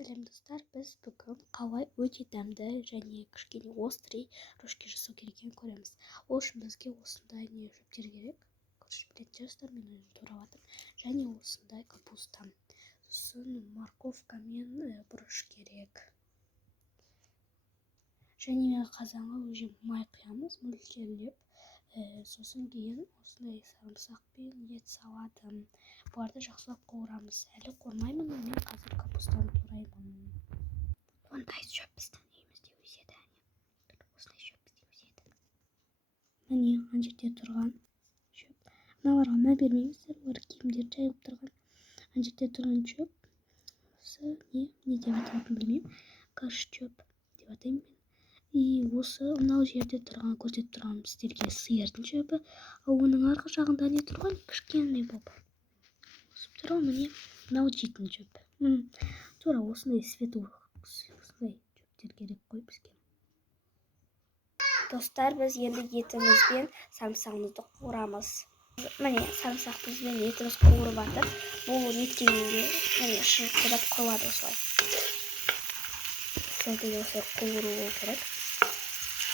Сәлем достар, біз бүгін қалай өте дәмді және кішкене острый рожки жасау керек екенін көреміз. Ол үшін бізге осындай шөптер керек. Көрші білетін шығарсыздар, мен өзім турап жатырмын. Және осындай капуста. Сосын морковка мен бұрыш керек. Және қазанға уже май құямыз, мөлшерлеп. Сосын кейін осындай сарымсақ пен ет салады. Бұларды жақсылап қуырамыз. Әлі қуырмаймын, мен қазір капустаны тураймын. Ондай шөп біздің үйімізде өседі. Осындай шөп бізде өседі. Міне, ана жерде тұрған шөп. Мыналарға мән бермеңіздер, олар киімдер жайылып тұрған. Ана жерде тұрған шөп. Осы не деп аталатынын білмеймін. Каш шөп деп атаймын мен. И осы мынау жерде тұрған, көрсетіп тұрған сіздерге сиырдың шөбі. Ал оның арғы жағында не тұрған? Кішкене болып. Өсіп тұр, міне мынау жейтін шөп. Тура осындай осындай шөптер керек қой бізге. Достар, біз енді етіміз бен сарымсағымызды қуырамыз. Міне сарымсағымыз бен етіміз қуырып жатыр. Бұл неткенде міне шұңқылдап қуырады осылай. Сәлде осылай қуыру керек.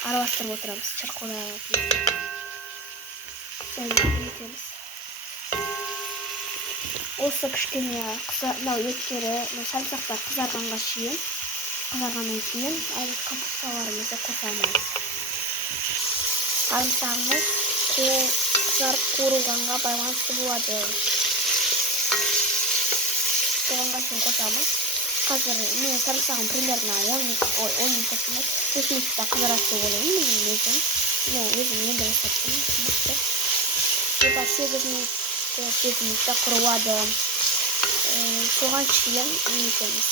Араластырып отырамыз, шырқылдап. Етеміз. Осы кішкене мынау еттері, сарымсақтар қызарғанға шейін, қызарғаннан кейін капусталарымызды қосамыз. Сарымсағымыз қызарып қуырылғанға байланысты болады. Соғанға шейін қосамыз. Қазір мен сарымсағым примерно 10 минутта қызарады деп ойлаймын. Өзім енді жасаттым. 8 минутта құрылады. Соған шейін етеміз.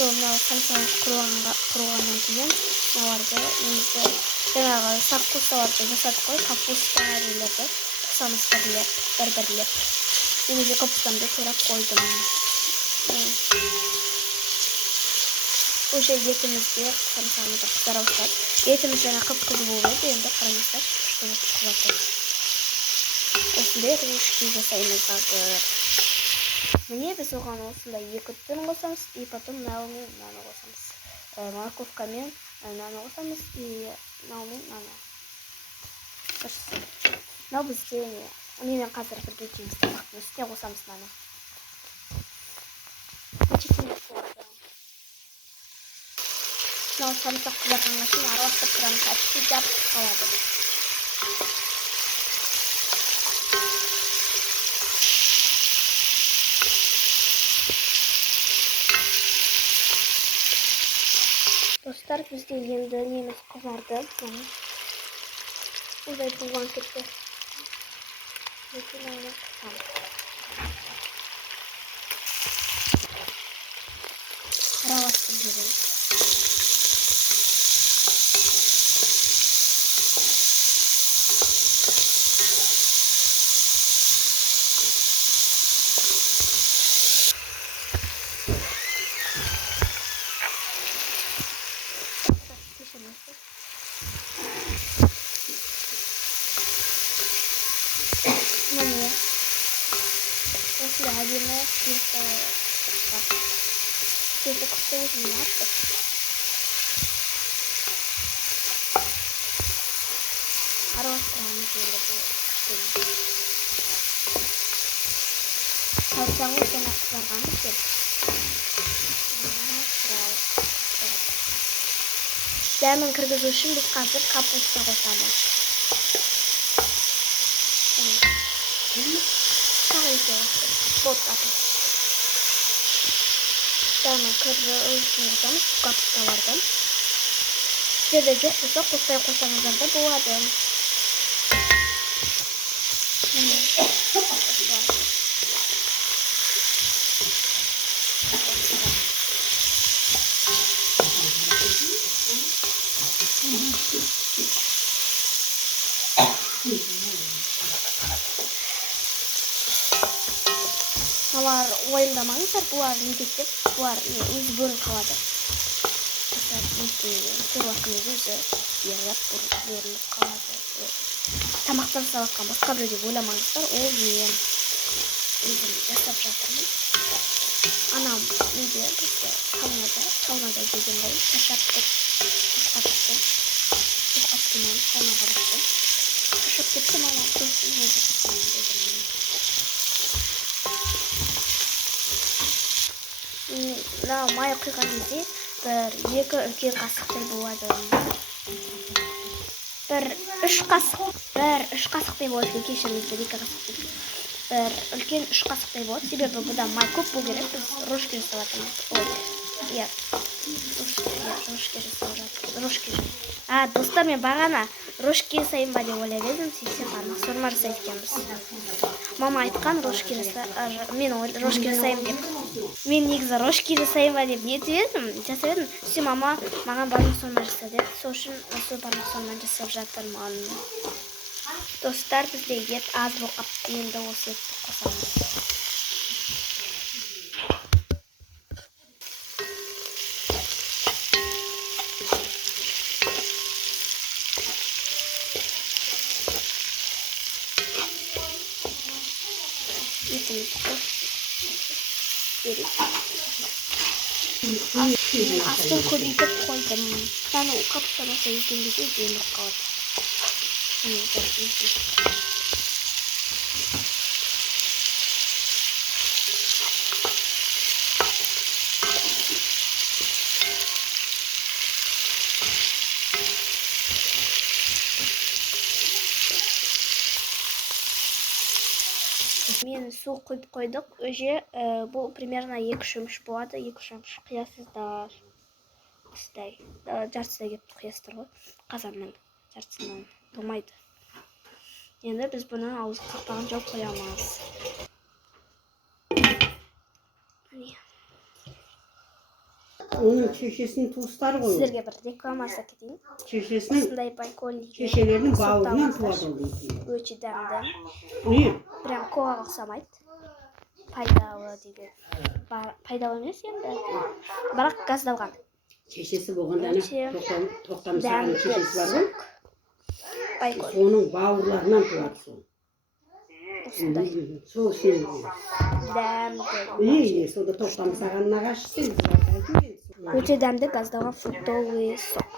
Мынау сарымсағымыз құрылғаннан кейін мыналарды жаңағы капусталарды жасадық қой, капусталарды қосамыз бір-бірлеп. Мен де капустамды турап қойдым. Уже етімізде сарымсағымызды қызара бастады. Етіміз жаңа қып-қызыл болып еді, енді қараңыздар, күшті қызарды. Осындай рожки жасаймыз қазір. Міне біз оған осындай 2 түрін қосамыз, и потом мынаны қосамыз. Морковка мен мынаны қосамыз, и мынау мен мынаны. Мынау бізде немен қазір бірге жейміз тамақтың үстіне қосамыз мынаны. Мынау сарымсақ қызарғанға шейін араластырып тұрамыз, әппей жабып қалады. Достар, бізде енді неміз қызарды. Ондай болған кетті. Араластырып жібереміз. Міне осылай әдемі еті күшті өзімен аттық. Араластырамыз енді бұл күштені. Сарымсағымыз жаңа қызарған екен. Араластырайық. Дәмін кіргізу үшін біз қазір капуста қосамыз. Дәмін кіргізу үшін қосамыз капусталарды. Сіздерде жоқ болса қостай қосаңыздар да болады. Бұлар ойындамаңыздар, бұлар не кетіп, бұлар өзі бөлініп қалады. Бір уақытында өзі бөлініп қалады. Тамақтан салатқан басқа біреу деп ойламаңыздар, ол мен өзім жасап жатырмын. Ана Önce işte saunada dedim ben. Taşaptık. Tuz kattım. Tuz kattım ben. Sauna bıraktım. Taşap gittim ama tuzun ne dedim. Maya құйған кезде бір екі үлкен қасықтай болады. Бір үш қасықтай болады. Кешіріңіздер, екі қасықтай. Бір үлкен үш қасықтай болады. Себебі бұда май көп болу керек. Біз рожки жасап жатырмыз. Иә. Рожки жасап жатырмыз. Достар, мен бағана рожки жасайын ба деп ойлап едім. Сөйтсем сорма жасайды екенбіз. Мама айтқан рожки мен рожки жасаймын деп. Мен негізі рожки жасайын ба деп жасап едім. Сөйтсем мама маған бармақ сорма жаса деді. Сол үшін осы бармақ сорма жасап жатырмын. Достар, бізде ет аз болып қапты. Енді осы етті қосамыз. Астын көбейтіп қойдым. Сәні қаптан оса екендігі демір қалады. Мен су құйып қойдық. Өже бұл примерно 2 шөміш болады. 2 шөміш қиясыздар. Осыдай. Жартысына кетті қиястыр ғой. Қазанның жартысынан толмайды. Енді біз бұның ауыз қақпағын жауып қоямыз. Оның шешесінің туыстары ғой. Сіздерге бір рекламасы кетейін. Шешесінің Осындай байколиге шешелерінің бауырынан туады ол. Өте дәмді. Не? Прям колаға ұқсамайды. Пайдалы деген. Пайдалы емес енді. Бірақ газдалған. Шешесі болғанда тоқтамсаған шешесі бар ғой. Байкол. Оның бауырларынан туады сол. Осындай. Сол үшін. Дәмді. Сонда тоқтамсаған нағашысы. Өте дәмді газдалған фруктовый сок.